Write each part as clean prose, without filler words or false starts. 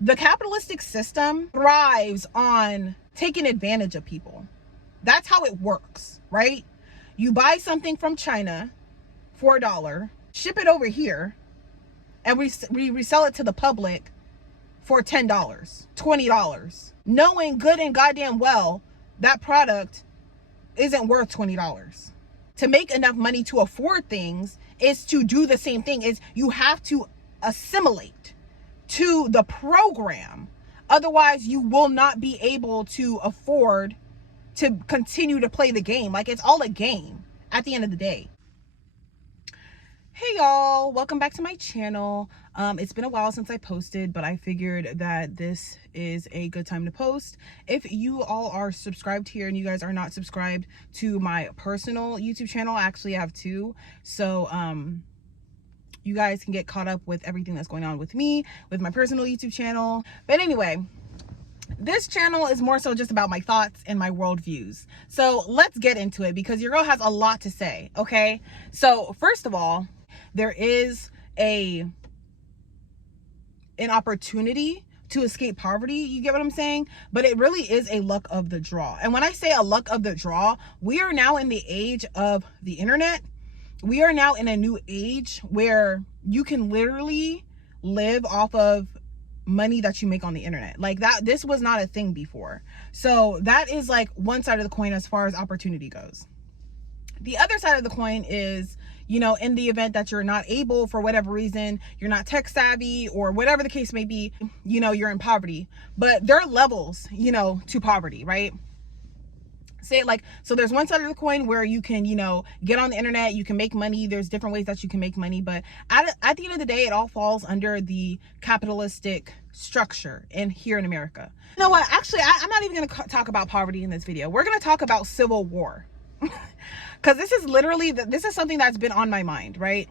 The capitalistic system thrives on taking advantage of people. That's how it works, right? You buy something from China for $1, ship it over here, and we resell it to the public for $10, $20, knowing good and goddamn well that product isn't worth $20. To make enough money to afford things is to do the same thing. Is you have to assimilate to the program. Otherwise, you will not be able to afford to continue to play the game. Like, it's all a game at the end of the day. Hey y'all, welcome back to my channel. It's been a while since I posted, but I figured that this is a good time to post. If you all are subscribed here and you guys are not subscribed to my personal YouTube channel, I actually have two. So you guys can get caught up with everything that's going on with me, with my personal YouTube channel. But anyway, this channel is more so just about my thoughts and my worldviews. So let's get into it because your girl has a lot to say, okay? So first of all, there is an opportunity to escape poverty. You get what I'm saying? But it really is a luck of the draw. And when I say a luck of the draw, we are now in the age of the internet. We are now in a new age where you can literally live off of money that you make on the internet. Like that, this was not a thing before. So that is like one side of the coin as far as opportunity goes. The other side of the coin is, you know, in the event that you're not able, for whatever reason, you're not tech savvy or whatever the case may be, you know, you're in poverty. But there are levels, you know, to poverty, right? Say it like, so there's one side of the coin where you can, you know, get on the internet, you can make money. There's different ways that you can make money. But at the end of the day, it all falls under the capitalistic structure in here in America. You know what? Actually, I'm not even going to talk about poverty in this video. We're going to talk about civil war. Because this is literally, this is something that's been on my mind, right?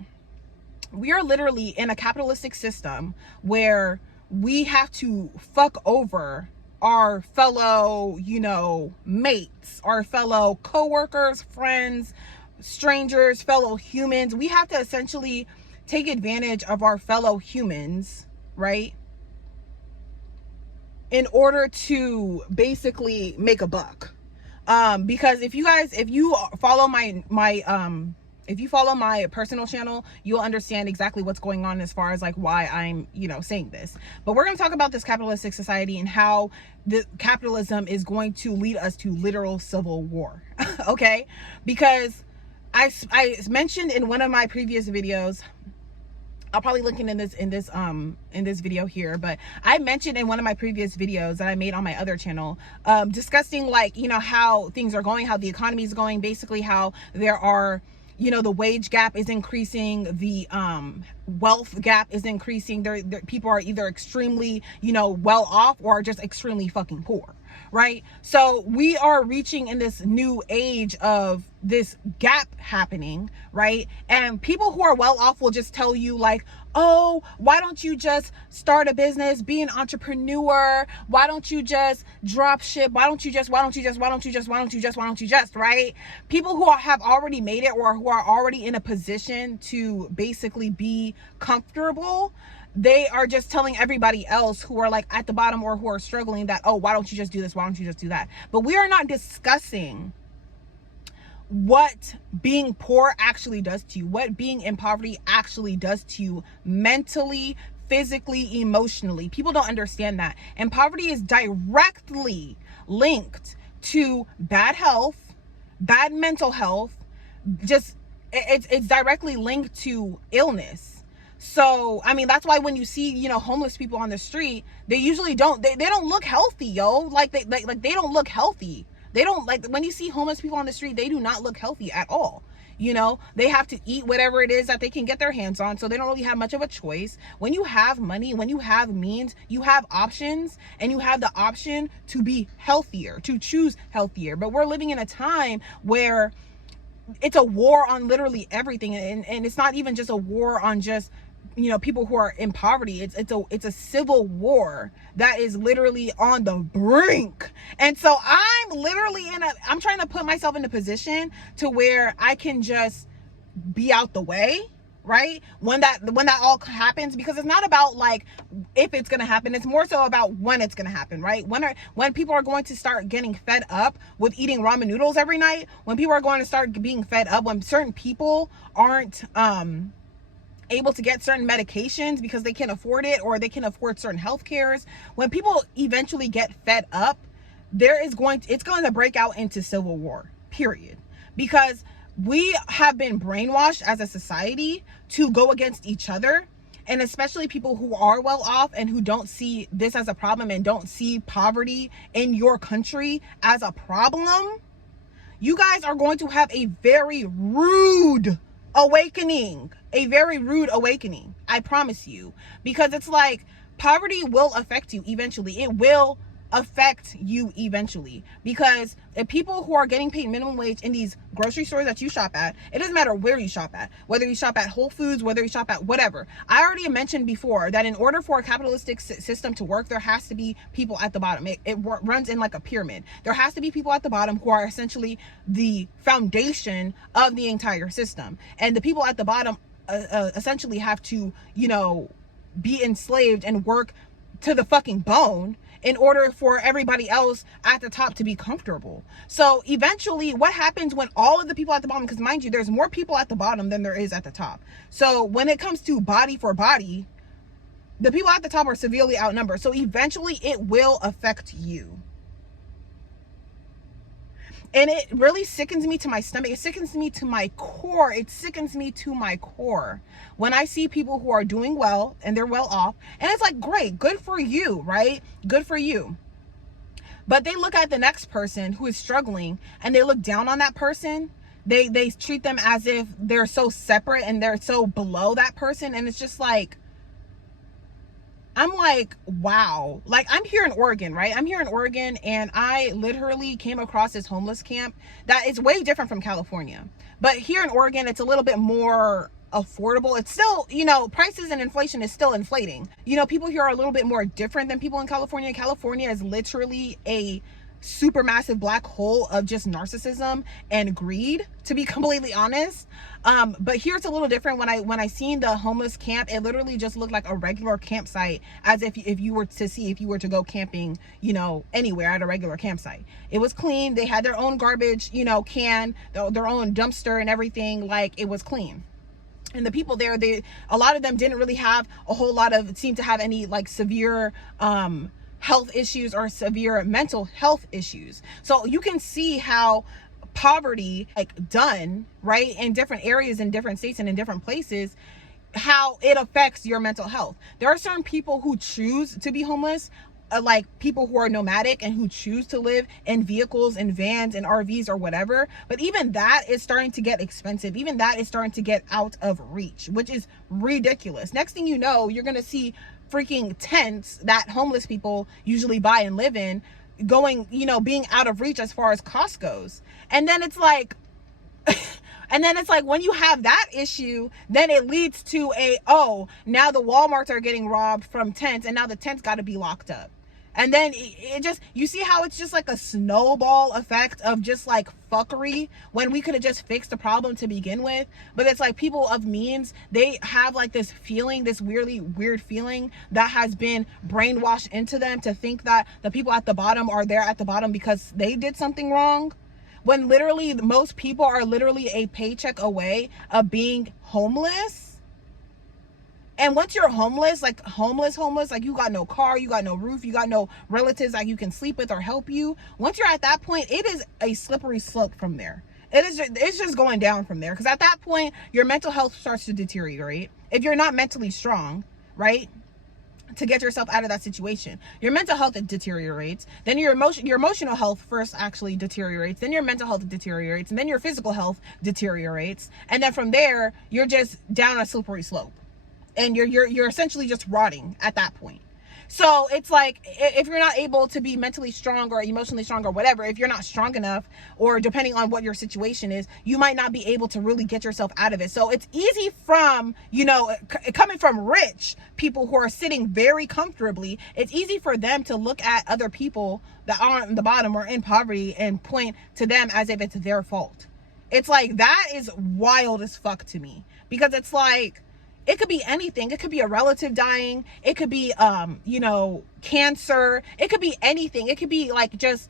We are literally in a capitalistic system where we have to fuck over our fellow, you know, mates, our fellow co-workers, friends, strangers, fellow humans. We have to essentially take advantage of our fellow humans, right? In order to basically make a buck. Because if you follow if you follow my personal channel, you'll understand exactly what's going on as far as like why I'm, you know, saying this. But we're going to talk about this capitalistic society and how the capitalism is going to lead us to literal civil war. Okay? Because I mentioned in one of my previous videos, I'll probably link it in this video here, but I mentioned in one of my previous videos that I made on my other channel, discussing like, you know, how things are going, how the economy is going, basically how there are, you know, the wage gap is increasing, the wealth gap is increasing. People are either extremely, you know, well off or just extremely fucking poor, right? So we are reaching in this new age of this gap happening, right? And people who are well off will just tell you like, oh, why don't you just start a business, be an entrepreneur? Why don't you just drop ship? Why don't you just, right? People who have already made it or who are already in a position to basically be comfortable, they are just telling everybody else who are like at the bottom or who are struggling that, oh, why don't you just do this? Why don't you just do that? But we are not discussing what being poor actually does to you, what being in poverty actually does to you mentally, physically, emotionally. People don't understand that. And poverty is directly linked to bad health, bad mental health. Just it's directly linked to illness. So, I mean, that's why when you see, you know, homeless people on the street, they usually don't look healthy, yo. Like they don't look healthy. They don't, like, when you see homeless people on the street, they do not look healthy at all. You know, they have to eat whatever it is that they can get their hands on. So they don't really have much of a choice. When you have money, when you have means, you have options, and you have the option to be healthier, to choose healthier. But we're living in a time where it's a war on literally everything. And it's not even just a war on just, you know, people who are in poverty. It's a civil war that is literally on the brink. And so I'm literally I'm trying to put myself in a position to where I can just be out the way, right? When that all happens, because it's not about like if it's gonna happen, it's more so about when it's gonna happen, right? When people are going to start getting fed up with eating ramen noodles every night, when people are going to start being fed up, when certain people aren't able to get certain medications because they can't afford it, or they can afford certain health cares, when people eventually get fed up, it's going to break out into civil war, period. Because we have been brainwashed as a society to go against each other, and especially people who are well off and who don't see this as a problem and don't see poverty in your country as a problem. You guys are going to have a very rude awakening, I promise you, because it's like poverty will affect you eventually. It will affect you eventually, because if people who are getting paid minimum wage in these grocery stores that you shop at, it doesn't matter where you shop at, whether you shop at Whole Foods, whether you shop at whatever. I already mentioned before that in order for a capitalistic system to work, there has to be people at the bottom. It runs in like a pyramid. There has to be people at the bottom who are essentially the foundation of the entire system, and the people at the bottom essentially have to, you know, be enslaved and work to the fucking bone in order for everybody else at the top to be comfortable. So eventually what happens when all of the people at the bottom, because mind you, there's more people at the bottom than there is at the top. So when it comes to body for body, the people at the top are severely outnumbered. So eventually it will affect you. And it really sickens me to my stomach. It sickens me to my core. It sickens me to my core when I see people who are doing well and they're well off. And it's like, great, good for you, right? Good for you. But they look at the next person who is struggling and they look down on that person. They treat them as if they're so separate and they're so below that person. And it's just like, I'm like, wow. Like, I'm here in Oregon, right? I'm here in Oregon, and I literally came across this homeless camp that is way different from California. But here in Oregon, it's a little bit more affordable. It's still, you know, prices and inflation is still inflating. You know, people here are a little bit more different than people in California. California is literally a super massive black hole of just narcissism and greed, to be completely honest. But here it's a little different. When I seen the homeless camp, it literally just looked like a regular campsite, as if you were to go camping, you know, anywhere at a regular campsite. It was clean. They had their own garbage, you know, can, their own dumpster and everything. Like, it was clean. And the people there, a lot of them didn't really have a whole lot of, seem to have any like severe health issues or severe mental health issues. So you can see how poverty, like, done right in different areas, in different states and in different places, how it affects your mental health. There are certain people who choose to be homeless, like people who are nomadic and who choose to live in vehicles and vans and RVs or whatever. But even that is starting to get expensive. Even that is starting to get out of reach, which is ridiculous. Next thing you know, you're going to see freaking tents that homeless people usually buy and live in going, you know, being out of reach as far as cost goes. And then it's like, when you have that issue, then it leads to now the Walmarts are getting robbed from tents, and now the tents got to be locked up. And then it just, you see how it's just like a snowball effect of just like fuckery, when we could have just fixed the problem to begin with. But it's like people of means, they have like this feeling, this weird feeling that has been brainwashed into them to think that the people at the bottom are there at the bottom because they did something wrong. When literally most people are literally a paycheck away of being homeless. And once you're homeless, like like you got no car, you got no roof, you got no relatives like you can sleep with or help you. Once you're at that point, it is a slippery slope from there. It's just going down from there. Because at that point, your mental health starts to deteriorate. If you're not mentally strong, right, to get yourself out of that situation, your mental health deteriorates. Then your emotional health first actually deteriorates. Then your mental health deteriorates, and then your physical health deteriorates. And then from there, you're just down a slippery slope. And you're essentially just rotting at that point. So it's like, if you're not able to be mentally strong or emotionally strong or whatever, if you're not strong enough, or depending on what your situation is, you might not be able to really get yourself out of it. So it's easy from, you know, coming from rich people who are sitting very comfortably, it's easy for them to look at other people that aren't in the bottom or in poverty and point to them as if it's their fault. It's like, that is wild as fuck to me, because it's like, it could be anything. It could be a relative dying. It could be, cancer. It could be anything. It could be like just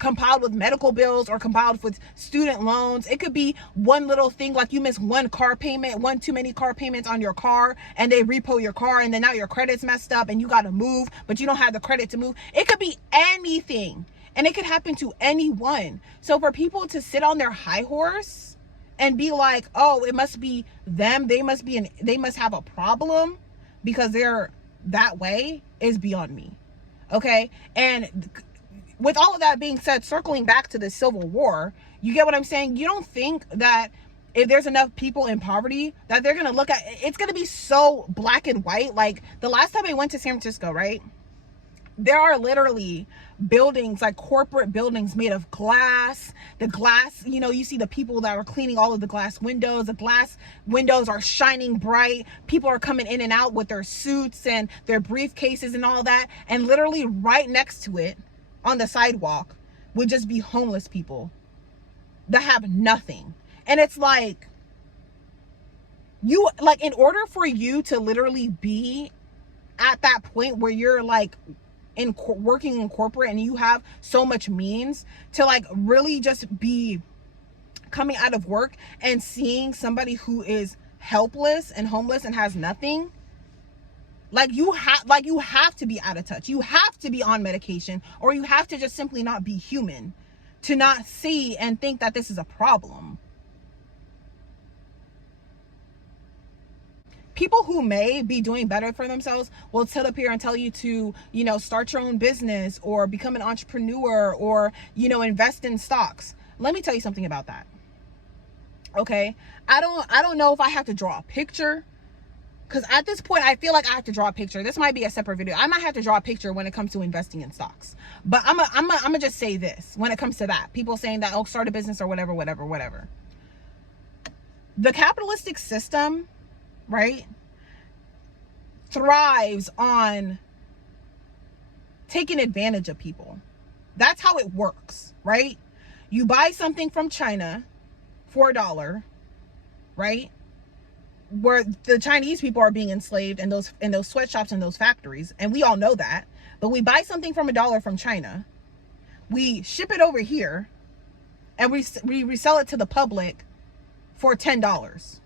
compiled with medical bills or compiled with student loans. It could be one little thing, like you miss one car payment, one too many car payments on your car, and they repo your car, and then now your credit's messed up and you got to move, but you don't have the credit to move. It could be anything, and it could happen to anyone. So for people to sit on their high horse and be like, oh, it must be them, they must have a problem because they're that way, is beyond me. Okay? And with all of that being said, circling back to the Civil War, you get what I'm saying? You don't think that if there's enough people in poverty that they're gonna look at, it's gonna be so black and white. Like, the last time I went to San Francisco, right, there are literally buildings, like corporate buildings made of glass. The glass, you see the people that are cleaning all of the glass windows. The glass windows are shining bright. People are coming in and out with their suits and their briefcases and all that. And literally right next to it on the sidewalk would just be homeless people that have nothing. And it's like, in order for you to literally be at that point where you're like working in corporate and you have so much means to like really just be coming out of work and seeing somebody who is helpless and homeless and has nothing, you have to be out of touch. You have to be on medication, or you have to just simply not be human to not see and think that this is a problem. People who may be doing better for themselves will sit up here and tell you to, start your own business or become an entrepreneur or, invest in stocks. Let me tell you something about that. Okay. I don't know if I have to draw a picture, because at this point, I feel like I have to draw a picture. This might be a separate video. I might have to draw a picture when it comes to investing in stocks. But I'm gonna just say this when it comes to that. People saying that, oh, start a business or whatever. The capitalistic system, right, thrives on taking advantage of people. That's how it works, right? You buy something from China for $1, right? Where the Chinese people are being enslaved in those sweatshops and those factories, and we all know that. But we buy something from $1 from China, we ship it over here, and we resell it to the public for $10,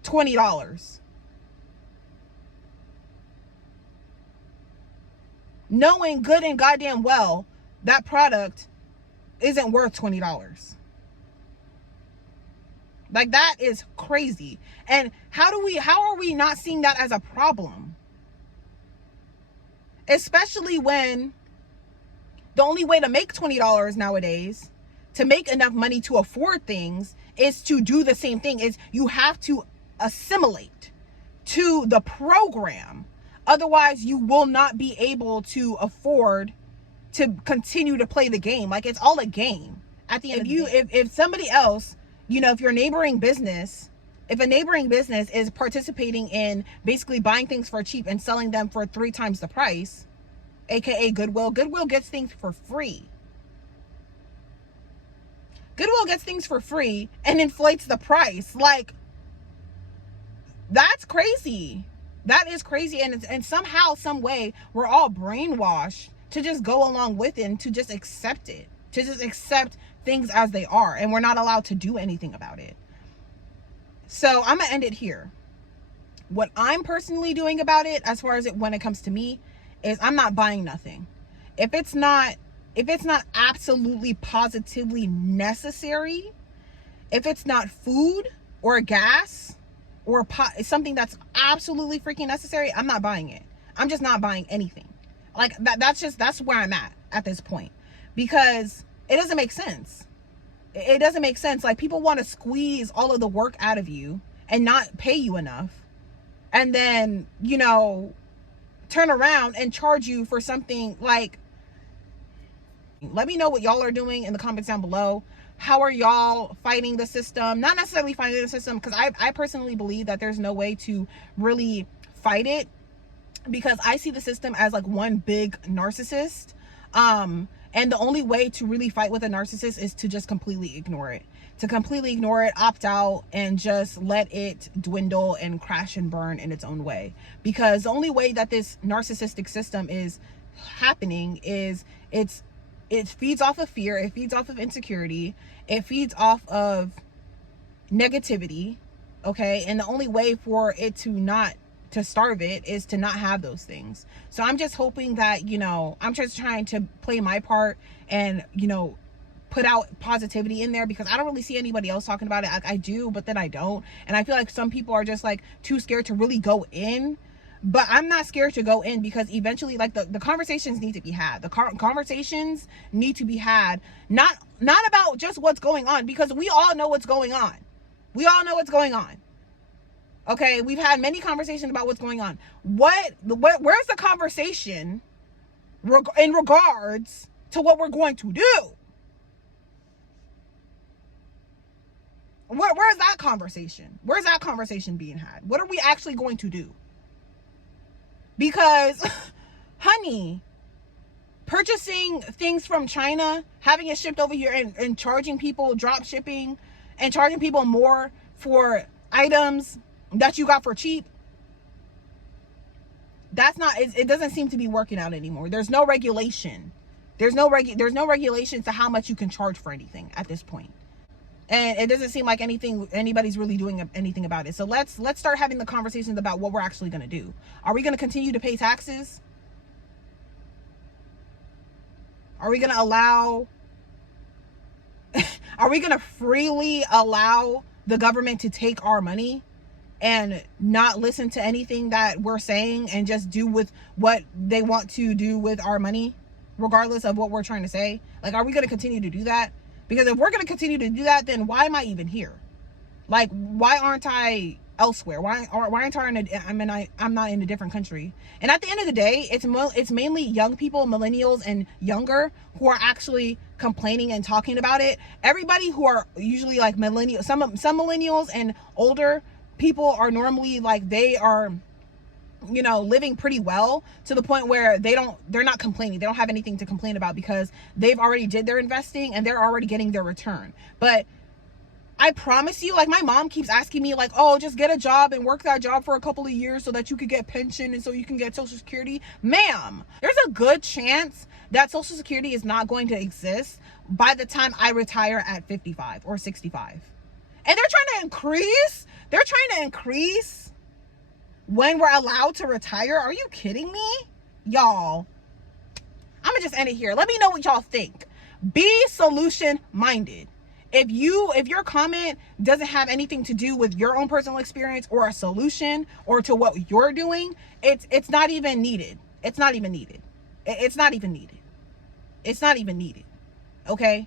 $20, knowing good and goddamn well that product isn't worth $20. Like, that is crazy. And how are we not seeing that as a problem? Especially when the only way to make $20 nowadays, to make enough money to afford things, is to do the same thing. Is you have to assimilate to the program. Otherwise, you will not be able to afford to continue to play the game. Like, it's all a game. At the end of the day, if somebody else, if your neighboring business, if a neighboring business is participating in basically buying things for cheap and selling them for 3 times the price, aka Goodwill gets things for free. Goodwill gets things for free and inflates the price. Like, that's crazy. That is crazy. And somehow, some way, we're all brainwashed to just go along with it and to just accept it, to just accept things as they are, and we're not allowed to do anything about it. So I'm gonna end it here. What I'm personally doing about it, as far as when it comes to me, is I'm not buying nothing. If it's not absolutely positively necessary, if it's not food or gas or something that's absolutely freaking necessary, I'm not buying it. I'm just not buying anything. Like, that's where I'm at this point, because it doesn't make sense. It doesn't make sense. Like, people want to squeeze all of the work out of you and not pay you enough, and then, turn around and charge you for something. Like, let me know what y'all are doing in the comments down below. How are y'all fighting the system? Not necessarily fighting the system, because I personally believe that there's no way to really fight it, because I see the system as like one big narcissist. And the only way to really fight with a narcissist is to just completely ignore it, to completely ignore it, opt out, and just let it dwindle and crash and burn in its own way. Because the only way that this narcissistic system is happening is it feeds off of fear, it feeds off of insecurity, it feeds off of negativity, okay? And the only way for it to starve it is to not have those things. So I'm just hoping that, you know, I'm just trying to play my part and, you know, put out positivity in there, because I don't really see anybody else talking about it. I do, but then I don't. And I feel like some people are just like too scared to really go in. But I'm not scared to go in, because eventually, like, the conversations need to be had. The conversations need to be had, not about just what's going on, because we all know what's going on. We all know what's going on. Okay, we've had many conversations about what's going on. Where's the conversation in regards to what we're going to do? Where's that conversation? Where's that conversation being had? What are we actually going to do? Because, honey, purchasing things from China, having it shipped over here, and charging people, drop shipping, and charging people more for items that you got for cheap, that's not, it doesn't seem to be working out anymore. There's no regulation. There's no regulation to how much you can charge for anything at this point. And it doesn't seem like anybody's really doing anything about it. So let's start having the conversations about what we're actually going to do. Are we going to continue to pay taxes? Are we going to allow are we going to freely allow the government to take our money and not listen to anything that we're saying and just do with what they want to do with our money, regardless of what we're trying to say? Like, are we going to continue to do that? Because if we're going to continue to do that, then why am I even here? Like, why aren't I elsewhere? Why aren't I'm not in a different country? And at the end of the day, it's mainly young people, millennials and younger, who are actually complaining and talking about it. Everybody who are usually like millennials, some millennials and older people are normally like, they are, you know, living pretty well, to the point where they're not complaining. They don't have anything to complain about, because they've already did their investing and they're already getting their return. But I promise you, like, my mom keeps asking me, like, oh, just get a job and work that job for a couple of years so that you could get pension and so you can get Social Security. Ma'am, there's a good chance that Social Security is not going to exist by the time I retire at 55 or 65. And they're trying to increase when we're allowed to retire. Are you kidding me? Y'all, I'm gonna just end it here. Let me know what y'all think. Be solution minded. If your comment doesn't have anything to do with your own personal experience or a solution or to what you're doing, it's not even needed. It's not even needed. It's not even needed. It's not even needed. Okay?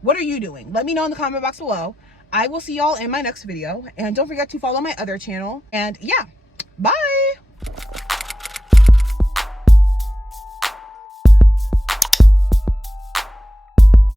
What are you doing? Let me know in the comment box below. I will see y'all in my next video. And don't forget to follow my other channel. And yeah, bye.